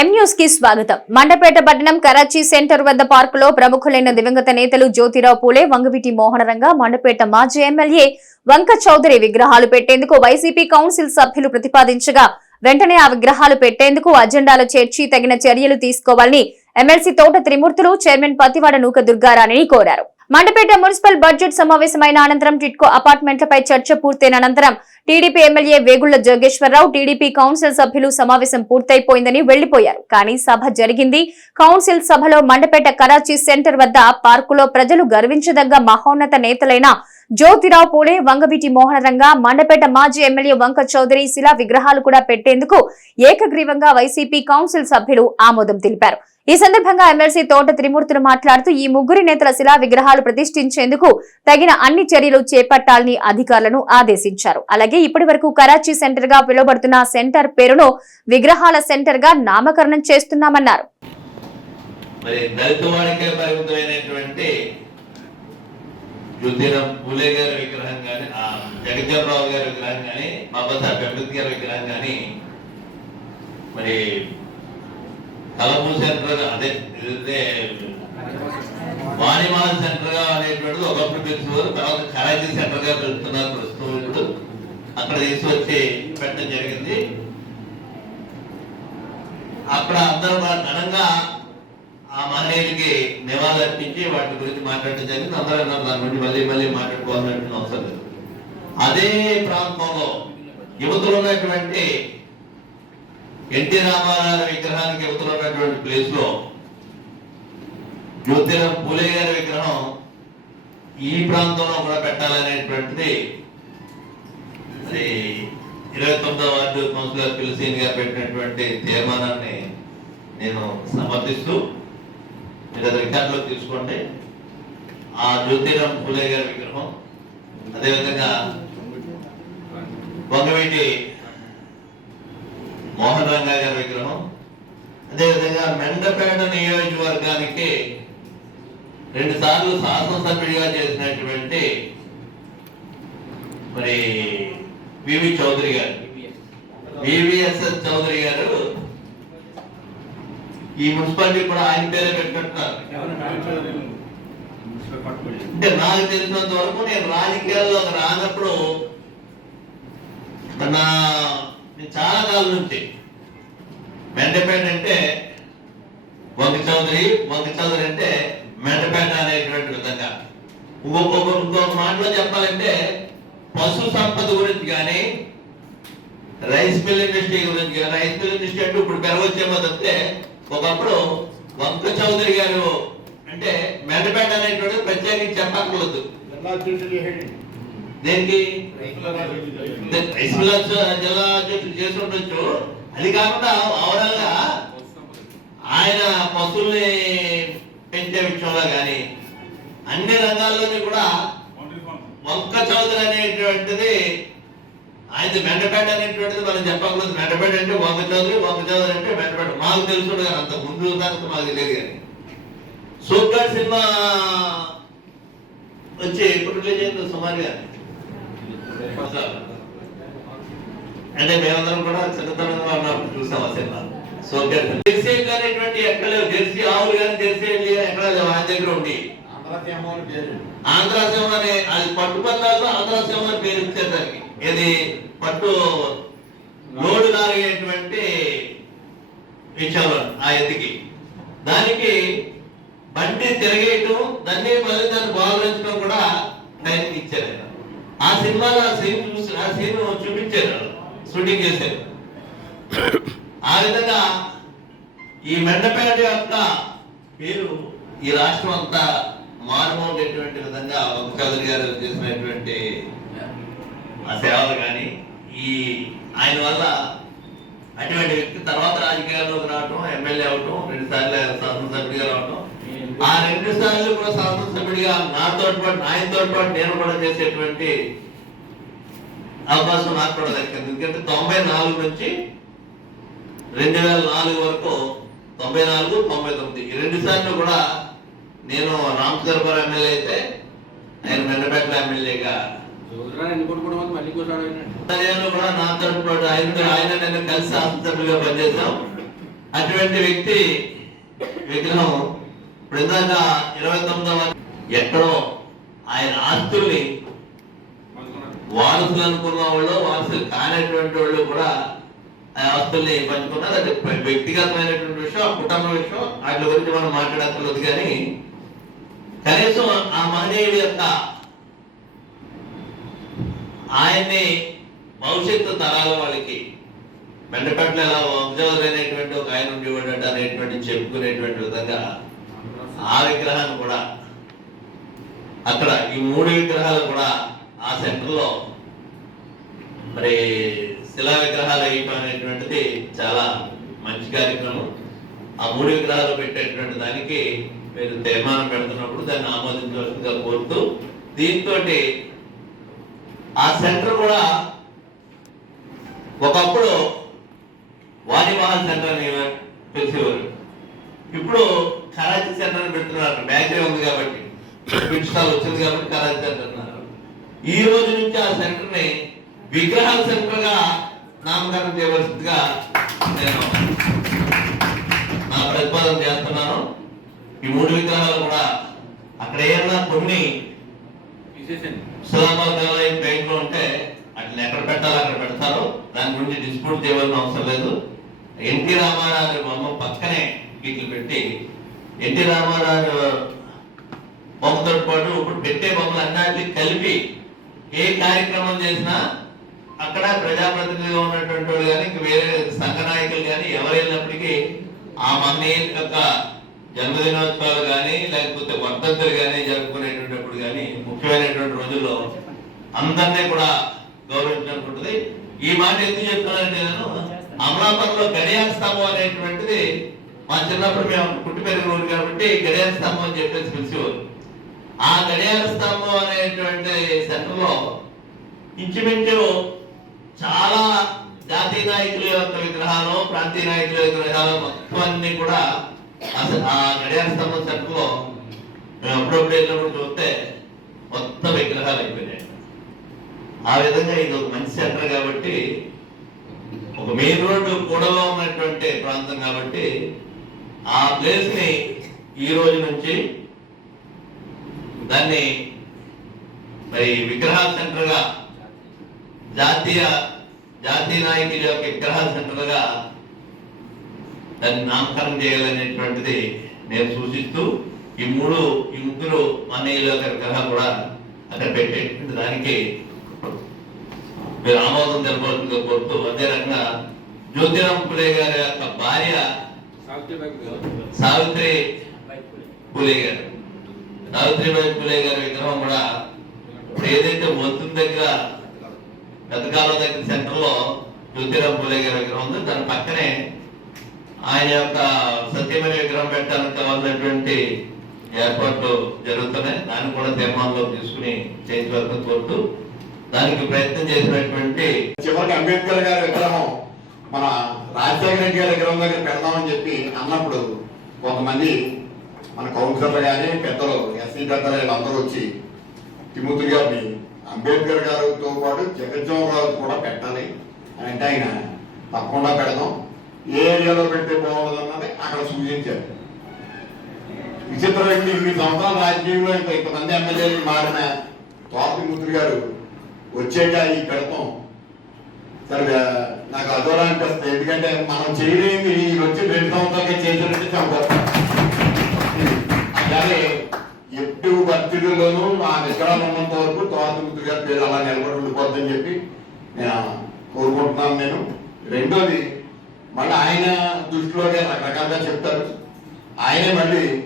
కి స్వాగతం. మండపేట పట్టణం కరాచీ సెంటర్ వద్ద పార్కులో ప్రముఖులైన దివంగత నేతలు జ్యోతిరావు పూలే వంగవీటి మోహనరంగ మండపేట మాజీ ఎమ్మెల్యే వంక చౌదరి విగ్రహాలు పెట్టేందుకు వైసీపీ కౌన్సిల్ సభ్యులు ప్రతిపాదించగా వెంటనే ఆ విగ్రహాలు పెట్టేందుకు అజెండాలో చేర్చి తగిన చర్యలు తీసుకోవాలని ఎమ్మెల్సీ తోట త్రిమూర్తులు చైర్మన్ పతివాడ నూక దుర్గారాణిని కోరారు. మండపేట మున్సిపల్ బడ్జెట్ సమావేశమైన అనంతరం టిట్కో అపార్ట్మెంట్లపై చర్చ పూర్తయిన అనంతరం TDP MLA Vegulla Jogeswararao TDP council సభ్యులు సమావేశం పూర్తయిపోయిందని వెళ్ళిపోయారు కానీ సభ జరిగింది. కౌన్సిల్ సభలో మండపేట కరాచీ సెంటర్ వద్ద పార్కులో ప్రజలు గర్వించదగ్గ మహోన్నత నేతలైన జ్యోతిరావు పూలే వంగవీటి మోహనరంగ మండపేట మాజీ ఎమ్మెల్యే వంక చౌదరి శిలా విగ్రహాలు కూడా పెట్టేందుకు ఏకగ్రీవంగా వైసీపీ కౌన్సిల్ సభ్యులు ఆమోదం తెలిపారు. ఈ సందర్భంగా ఎమ్మెల్సీ తోట త్రిమూర్తులు మాట్లాడుతూ ఈ ముగ్గురు నేతల శిలా విగ్రహాలు ప్రతిష్ఠించేందుకు తగిన అన్ని చర్యలు చేపట్టాలని అధికారులను ఆదేశించారు. అలాగే ఇప్పటి వరకు కరాచీ సెంటర్గా పిలువబడుతున్న సెంటర్ పేరును విగ్రహాల సెంటర్గా నామకరణం చేస్తున్నామన్నారు. మరి దళిత వాడికే పరిమితమైనటువంటి పూలే గారి విగ్రహం కానీ గారి విగ్రహం కానీ విగ్రహం కానీ మరి కలపూర్ సెంటర్ అదే వాణిమాల సెంటర్గా అనేటువంటిది ఒకప్పుడు పిలుచుకోరు తర్వాత కరాచీ సెంటర్గా పిలుస్తున్నారు ప్రస్తుతం ఇప్పుడు. అక్కడ తీసుకొచ్చి పెట్టడం జరిగింది. అక్కడ అందరూ ఘనంగా ఆ మహనీయుడికి నివాళులు అర్పించి వాటి గురించి మాట్లాడటం జరిగింది. అందరూ అన్నారు దాని గురించి మళ్ళీ మళ్ళీ మాట్లాడుకోవాలంటే అవసరం లేదు. అదే ప్రాంతంలో యువతలు ఉన్నటువంటి ఎన్టీ రామారావు విగ్రహానికి యువతలు ఉన్నటువంటి ప్లేస్లో జ్యోతిరాం పూలే గారి విగ్రహం ఈ ప్రాంతంలో కూడా పెట్టాలనేటువంటిది మరి ఇరవై తొమ్మిదో వార్డు కౌన్సిలర్ పిలిసీన్ గారు పెట్టినటువంటి తీర్మానాన్ని నేను సమర్థిస్తూ మీరు అది రికార్డులో తీసుకోండి. ఆ జ్యోతిరామ్ పూలే గారి విగ్రహం అదేవిధంగా వంగవీటి మోహన్ రంగా గారి విగ్రహం అదేవిధంగా మెండపేట నియోజకవర్గానికి రెండు సార్లు శాసనసభ్యుడిగా చేసినటువంటి మరి వివి చౌదరి గారు. వివిఎస్ఎస్ చౌదరి గారు ఈ మున్సిపాలిటీ కూడా ఆయన పేరే పెట్టుకుంటున్నారు. అంటే నాకు తెలిసినంత వరకు నేను రాజకీయాల్లో రానప్పుడు నా నేను చాలా కాలం నుంచి మెండపేట అంటే వంక చౌదరి వంక చౌదరి అంటే మెండపేట అనేటువంటి విధంగా. ఇంకొక ఇంకొక మాటలో చెప్పాలంటే పశు సంపద గురించి కానీ రైస్ మిల్ ఇండస్ట్రీ గురించి కానీ రైస్ మిల్ ఇండస్ట్రీ అంటే ఇప్పుడు పెరగొచ్చేమో తప్పితే ఒకప్పుడు వంక చౌదరి గారు అంటే మెండపేట అనేటువంటి ప్రత్యేకించి చెప్పక్కర్లేదు. దేనికి? రైస్ జిల్లా అధ్యక్షుడు అది కాకుండా ఓవరాల్గా ఆయన పశువుల్ని పెంచే విషయంలో కానీ అన్ని రంగాల్లోని కూడా వంక చౌదరి అనేటువంటిది ఆయన మెండపేట అనేటువంటిది మనం చెప్పకూడదు. మెండపేట అంటే వంక చౌదరి వంక చౌదరి అంటే మెండపేట మాకు తెలుసు అంత ముందు దానికి మాకు తెలియదు కానీ. సూపర్ సినిమా వచ్చి ఎప్పుడు రిలీజ్ అయిందో సుమారుగా? అంటే మేమందరం కూడా చిన్నతనంగా ఉన్నప్పుడు చూసాం ఆ సినిమా. Super Jersey. అనేటువంటి ఎక్కడ జెర్సీ ఆవులు కానీ జెర్సీ ఎక్కడ లేవు. ఆయన దగ్గర ఉండి. ఆంధ్రాసింహం అనే అది పట్టు పందాల్లో ఆంధ్రాసింహం అని పేరు ఇచ్చారు దానికి ఇది పట్టు లోడు లాగేటువంటి విషయంలో ఆ ఎత్తికి. దానికి బండి తిరగేయటం దాన్ని మళ్ళీ దాన్ని బాగుంచడం కూడా టైంకి ఇచ్చారు ఆయన. ఆ సినిమాలో ఆ సీన్ చూసి ఆ సీన్ చూపించారు. షూటింగ్ చేశారు. ఆ విధంగా ఈ మెండపేట యొక్క పేరు ఈ రాష్ట్రం అంతా మారుమోగేటువంటి విధంగా వంక గారు చేసినటువంటి ఆ సేవలు కానీ ఈ ఆయన వల్ల అటువంటి వ్యక్తి తర్వాత రాజకీయాల్లోకి రావటం ఎమ్మెల్యే అవటం రెండు సార్లు శాసనసభ్యుడిగా రావటం. ఆ రెండు సార్లు కూడా శాసనసభ్యుడిగా నాతో పాటు ఆయనతో పాటు నేను కూడా చేసేటువంటి అవకాశం నాకు కూడా దక్కింది ఎందుకంటే తొంభై నాలుగు నుంచి రెండు వేల నాలుగు వరకు తొంభై నాలుగు తొంభై తొమ్మిది. ఈ రెండు సార్లు కూడా నేను రామచంద్రపురం ఎమ్మెల్యే అయితే ఆయన మెండపేట ఎమ్మెల్యేగా. కూడా పాటు ఆయన ఆయన నేను కలిసి శాసనసభ్యులుగా పనిచేశాం. అటువంటి వ్యక్తి విగ్రహం ఇప్పుడు ఇరవై తొమ్మిదవ ఎక్కడో ఆయన ఆస్తుల్ని వారసులు అనుకున్న వాళ్ళు వారసులు కానటువంటి వాళ్ళు కూడా ఆ ఆస్తుల్ని పంచుకున్నారు. అది వ్యక్తిగతమైనటువంటి విషయం ఆ కుటుంబ విషయం. వాటి గురించి మనం మాట్లాడక్కర్లేదు కానీ కనీసం ఆ మహనీయుడి యొక్క ఆయన్ని భవిష్యత్తు తరాల వాళ్ళకి మెండపట్ల ఎలా వంశవర్ అనేటువంటి ఒక ఆయన ఉండేవాడు అనేటువంటి చెప్పుకునేటువంటి విధంగా ఆ విగ్రహాన్ని కూడా అక్కడ ఈ మూడు విగ్రహాలు కూడా ఆ సెంటర్లో మరి శిలా విగ్రహాలు వేయటం అనేటువంటిది చాలా మంచి కార్యక్రమం. ఆ మూడు విగ్రహాలు పెట్టేటువంటి దానికి మీరు తీర్మానం పెడుతున్నప్పుడు దాన్ని ఆమోదించవలసిందిగా కోరుతూ దీంతో ఆ సెంటర్ కూడా ఒకప్పుడు వాణిమహల్ సెంటర్ అని తెలిసేవారు ఇప్పుడు కరాచీ సెంటర్ అని పెడుతున్నారు. బ్యాటరీ ఉంది కాబట్టి. ప్రిన్సిపాల్ వచ్చింది కాబట్టి కరాచీ సెంటర్ అన్నారు. ఈ రోజు నుంచి ఆ సెంటర్ని విగ్రహాల సెంటర్గా నామకరణం చేయవలసిందిగా నేను నా ప్రతిపాదన చేస్తున్నాను. ఈ మూడు విగ్రహాలు కూడా అక్కడ ఏమన్నా కొన్ని సులామాల దేవాలయం పెయింట్లో ఉంటే అట్లా ఎక్కడ పెట్టాలో అక్కడ పెడతారు. దాని గురించి డిస్ప్యూట్ చేయవలసిన అవసరం లేదు. ఎన్టీ రామారావు బొమ్మ పక్కనే వీటిని పెట్టి ఎన్టీ రామారావు బొమ్మతో పాటు ఇప్పుడు పెట్టే కలిపి ఏ కార్యక్రమం చేసినా అక్కడ ప్రజాప్రతినిధిగా ఉన్నటువంటి వాళ్ళు కానీ ఇంక వేరే సంఘ నాయకులు కానీ ఎవరు వెళ్ళినప్పటికీ ఆ మహనీయుల యొక్క జన్మదినోత్సవాలు కానీ లేకపోతే వర్ధంతులు కానీ జరుపుకునేటప్పుడు కానీ ముఖ్యమైనటువంటి రోజుల్లో అందరినీ కూడా గౌరవించినట్టుంటుంది ఈ మాట ఎందుకు చెప్తున్నానంటే నేను అమలాపురంలో గడియార స్తంభం అనేటువంటిది మా చిన్నప్పుడు మేము పుట్టి పెరిగిన ఊరు కాబట్టి గడియార స్తంభం అని చెప్పేసి పిలిచేవారు. ఆ గడియార స్తంభం అనేటువంటి సెంటర్లో ఇంచుమించు చాలా జాతీయ నాయకుల యొక్క విగ్రహాలు ప్రాంతీయ నాయకుల యొక్క విగ్రహాలు మొత్తం అన్ని కూడా అసలు ఆ గడియార స్తంభం సెంటర్లో మేము అప్పుడప్పుడు వెళ్ళినప్పుడు చూస్తే మొత్తం విగ్రహాలు అయిపోయినాయి. ఆ విధంగా ఇది ఒక మంచి సెంటర్ కాబట్టి ఒక మెయిన్ రోడ్డు కూడలో ఉన్నటువంటి ప్రాంతం కాబట్టి ఆ ప్లేస్ని ఈ రోజు నుంచి దాన్ని మరి విగ్రహాల సెంటర్గా జాతీయ జాతీయ నాయకుల యొక్క విగ్రహాల సెంటర్గా దాన్ని నామకరణం చేయాలనేటువంటిది నేను సూచిస్తూ ఈ మూడు ఈ ముగ్గురు మన్నయ్యల యొక్క విగ్రహాలు కూడా అక్కడ పెట్టేటువంటి దానికి మీరు ఆమోదం తెలపాల్సిందిగా కోరుతూ అదే రకంగా జ్యోతిరామ్ పులే గారి యొక్క భార్య సావిత్రి పులే గారు. సావిత్రిబాయి పూలే గారి విగ్రహం కూడా ఇప్పుడు ఏదైతే వంతుని దగ్గర పెద్దకాలం దగ్గర సెంటర్లో జ్యోతిరామ్ పూలే గారి విగ్రహం ఉందో దాని పక్కనే ఆయన యొక్క సత్యమైన విగ్రహం పెట్టడానికి కావాల్సినటువంటి ఏర్పాట్లు జరుగుతున్నాయి. దాన్ని కూడా తీర్మానంలో తీసుకుని చేయించవలసిన కోరుతూ దానికి ప్రయత్నం చేసినటువంటి చివరికి అంబేద్కర్ గారి విగ్రహం మన రాజశేఖర రెడ్డి గారి విగ్రహం దగ్గర పెడదామని చెప్పి అన్నప్పుడు కొంతమంది మన కౌన్సిలర్లు కానీ పెద్దలు ఎస్సీ పెద్దలు వీళ్ళందరూ వచ్చి తిమూర్తి గారిని అంబేద్కర్ గారితో పాటు జగజ్జోహన్ కూడా పెట్టాలి అని అంటే ఆయన తప్పకుండా పెడదాం. ఏ ఏరియాలో పెడితే బాగుండదన్నది అక్కడ సూచించారు. విచిత్ర మీ ఇన్ని సంవత్సరాల రాజకీయంలో ఇంత ఇంతమంది ఎమ్మెల్యేలు మారిన తోపతిమూర్తి గారు వచ్చాక ఈ పెడతాం. సరే నాకు అదోలా అనిపిస్తుంది ఎందుకంటే మనం చేయలేని వచ్చి రెండు సంవత్సరాలకే చేసినట్టు చంపారు కానీ ఎట్టి పరిస్థితుల్లోనూ ఆ విగ్రహాలు ఉన్నంత వరకు తోటముద్దు గారి పేరు అలా నిలబడి ఉండిపోద్దని చెప్పి నేను కోరుకుంటున్నాను నేను. రెండోది మళ్ళీ ఆయన దృష్టిలోనే రకరకాలుగా చెప్తారు. ఆయనే మళ్ళీ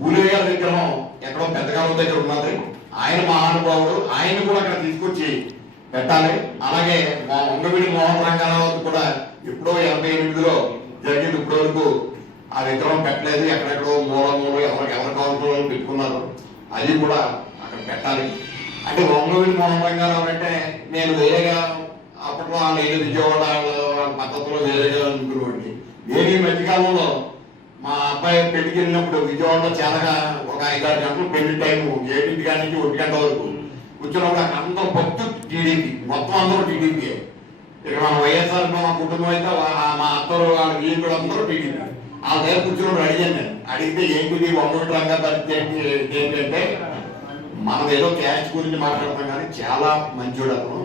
పూలే గారి విగ్రహం ఎక్కడో పెద్దగా దగ్గర ఉన్నది. ఆయన మహానుభావుడు. ఆయన కూడా అక్కడ తీసుకొచ్చి పెట్టాలి. అలాగే మా ఉండవిడి మోహన్ రంగారావు కూడా ఎప్పుడో ఎనభై ఎనిమిదిలో జరిగింది. ఇప్పటి వరకు ఆ విగ్రహం పెట్టలేదు. ఎక్కడెక్కడ మూల మూల ఎవరికి ఎవరి కావాల్సిన పెట్టుకున్నారు అది కూడా అక్కడ పెట్టాలి. అంటే వంగవీడి మోహన్ అంటే నేను వేరేగా అప్పట్లో ఆ నేను విజయవాడ వాళ్ళ పద్ధతిలో వేరేగా అనుకునేవాడిని. నేను ఈ మధ్యకాలంలో మా అబ్బాయి పెళ్ళికి వెళ్ళినప్పుడు విజయవాడలో చాలా ఒక ఐదారు గంటలు పెళ్ళి టైం ఏడింటి కాడి నుంచి ఒంటి గంట వరకు కూర్చున్నప్పుడు అక్కడ అందరూ భక్తు టీడీపీ. మొత్తం అందరూ టీడీపీ ఇక్కడ మన వైఎస్ఆర్ మా కుటుంబం అయితే మా అత్తరు వాళ్ళ వీళ్ళు అందరూ టీడీపీ. ఆ దగ్గర కూర్చుని అడిగాను నేను అడిగితే ఏంటిది ఒంగోటి రంగా పరిస్థితి ఏంటంటే మనం ఏదో క్యాష్ గురించి మాట్లాడతాం కానీ చాలా మంచోడు అతను.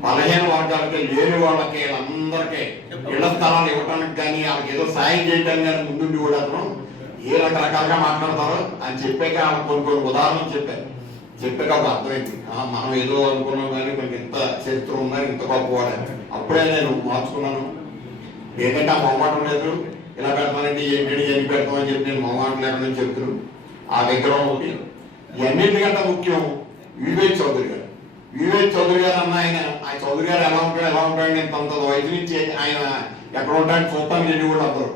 బలహీన వర్గాలకి లేని వాళ్ళకి అందరికీ ఇళ్ళ స్థలాలు ఇవ్వడానికి కానీ వాళ్ళకి ఏదో సాయం చేయడానికి కానీ ముందుండి కూడా అతను. ఏ రకరకాలుగా మాట్లాడతారో అని చెప్పాక ఆమె కొన్ని కొన్ని ఉదాహరణలు చెప్పారు. చెప్పాక ఒక అర్థమైంది. ఆ, మనం ఏదో అనుకున్నాం కానీ మనకి ఇంత చరిత్ర ఉందని ఇంత గొప్పవాడని అప్పుడే నేను మార్చుకున్నాను. ఏంటంటే ఆ మొహమాటం లేదు. ఇలా పెడతానండి ఏంటంటే ఎన్ని పెడతామని చెప్పి నేను మొహమాట లేకుండా చెప్తున్నాను ఆ విగ్రహం ఒకటి ఎన్నింటికంటే ముఖ్యం వివేక్ చౌదరి గారు. వివేక్ చౌదరి గారు అన్న ఆయన ఆ చౌదరి గారు ఎలా ఉంటాడు ఎలా ఉంటాడు నేను అంత వయసు నుంచి ఆయన ఎక్కడ ఉంటాడు చూస్తాను నేను కూడా అందరూ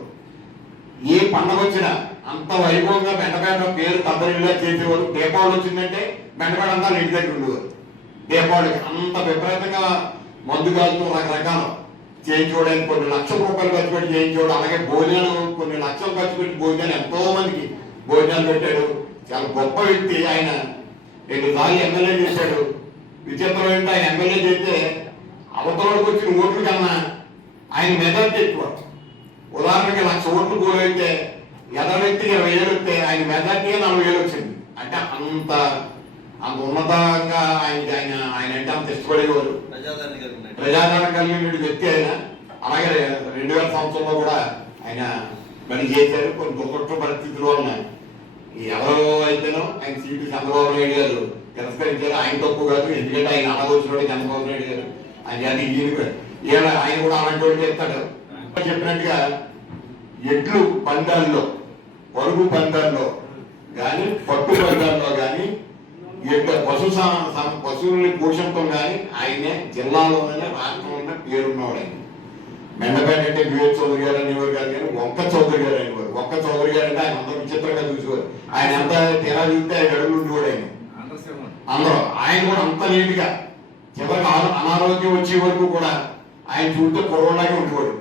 ఏ పండగ వచ్చినా అంత వైభవంగా బెండపేట పేరు తద్దరిగా చేసేవారు. దీపావళి వచ్చిందంటే బెండపేట అంతా ఇంటి దగ్గర ఉండేవారు. దీపావళికి అంత విపరీతంగా మందు కాలుతూ రకరకాల. చేయించుకోవడానికి కొన్ని లక్షల రూపాయలు ఖర్చు పెట్టి చేయించుకోవడం అలాగే భోజనాలు కొన్ని లక్షలు ఖర్చు పెట్టి భోజనాలు ఎంతో మందికి భోజనాలు పెట్టాడు. చాలా గొప్ప వ్యక్తి ఆయన. రెండు సార్లు ఎమ్మెల్యే చేశాడు. విచిత్రం ఏంటంటే ఆయన ఎమ్మెల్యే చేస్తే అవతలకి వచ్చిన ఓట్లు కన్నా ఆయన మెజార్టీ ఎక్కువ. ఉదాహరణకి లక్ష ఓట్లు పోలైతే ఎద వ్యక్తికి ఇరవై వేలు వస్తే ఆయన మెజార్టీ నలభై వేలు వచ్చింది. అంటే అంత అంత ఉన్నతంగా ఆయన ఆయన ఆయన అంటే అంత ఇష్టపడేవారు. ప్రజాదారణ కలిగిన వ్యక్తి ఆయన. అలాగే రెండు వేల సంవత్సరంలో కూడా ఆయన పని చేశారు. కొన్ని దుర్గొట్ట పరిస్థితుల ఈ ఎవరు అయితేనో ఆయన సీటు చంద్రబాబు నాయుడు గారు తిరస్కరించారు. ఆయన తప్పు కాదు. ఎందుకంటే ఆయన అనవసరం చంద్రబాబు నాయుడు గారు. ఆయన అది ఈయన ఆయన కూడా అలాంటి వాడు చెప్తాడు చెప్పినట్టుగా ఎడ్లు పందాల్లో పరుగు పందాల్లో కానీ పట్టు పందాల్లో కానీ ఎడ్ల పశు పశువుల్ని పోషించడం కానీ ఆయనే జిల్లాలోనే రాష్ట్రంలోనే పేరున్నవాడు. ఆయన మెండపేట అంటే వివేక్ చౌదరి గారు అనేవారు కాదు కానీ ఒక్క చౌదరి గారు అనేవారు. ఒక్క చౌదరి గారు అంటే ఆయన అంత విచిత్రంగా చూసేవారు. ఆయన ఎంత తెరా చూస్తే ఆయన అడుగులు ఉండేవాడు ఆయన. అందరూ. ఆయన కూడా అంత లేటుగా చివరికి అనారోగ్యం వచ్చే వరకు కూడా ఆయన చూస్తే కుర్రలాగే ఉండేవాడు.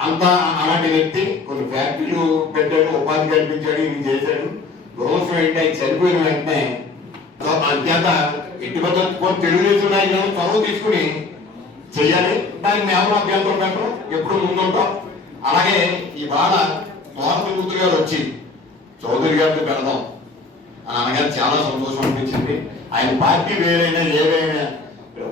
అంత అలాంటి వ్యక్తి కొన్ని ఫ్యాక్టరీలు పెట్టాడు ఉపాధి కల్పించాడు ఇది చేశాడు. దురదృష్టం ఏంటి? ఆయన చనిపోయిన వెంటనే సో అంత ఎట్టి పద్ధతి తెలుగుదేశం నాయకులు చొరవ తీసుకుని చెయ్యాలి. దానికి మేము అభ్యంతరం పెట్టడం ఎప్పుడు ముందుంటాం. అలాగే ఇవాళ స్వాతంత్ర కూతురు గారు వచ్చి చౌదరి గారితో పెడదాం. అని అనగానే చాలా సంతోషం అనిపించింది. ఆయన పార్టీ వేరైనా ఏవైనా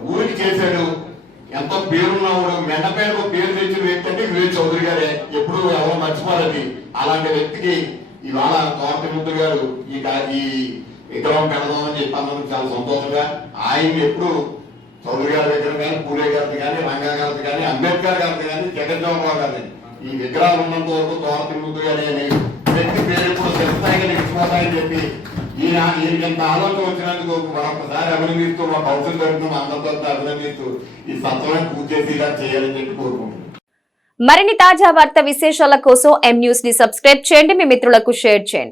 ఊరికి చేశాడు. ఎంతో పేరున్నవాడు మెండపేటకు పేరు తెచ్చిన వ్యక్తి అంటే వివేక్ చౌదరి గారే. ఎప్పుడు ఎవరు మర్చిపోరది అలాంటి వ్యక్తికి ఇవాళ తోట ముద్దు గారు ఈ ఈ విగ్రహం పెడదాం అని చెప్పి అన్నందుకు చాలా సంతోషంగా. ఆయన ఎప్పుడు చౌదరి గారి దగ్గర కానీ పూలే గారిది కానీ రంగా గారిది కానీ అంబేద్కర్ గారిది కానీ జగన్మోహన్ రావు గారిది. ఈ విగ్రహాలు ఉన్నంత వరకు తోట తిరుగుతూ కానీ అనే వ్యక్తి పేరు ఎప్పుడు శిరస్థాయిగా నిలిచిపోతాయని చెప్పి ఈయన ఈయనకి ఎంత ఆలోచన వచ్చినందుకు మరొకసారి అభినందిస్తూ మా భవిష్యత్తు తరఫున అందరితో అభినందిస్తూ ఈ సత్వమే పూజ చేసి ఇలా చేయాలని చెప్పి కోరుకుంటున్నాను. మరిన్ని తాజా వార్త విశేషాల కోసం ఎం న్యూస్ని సబ్స్క్రైబ్ చేయండి. మీ మిత్రులకు షేర్ చేయండి.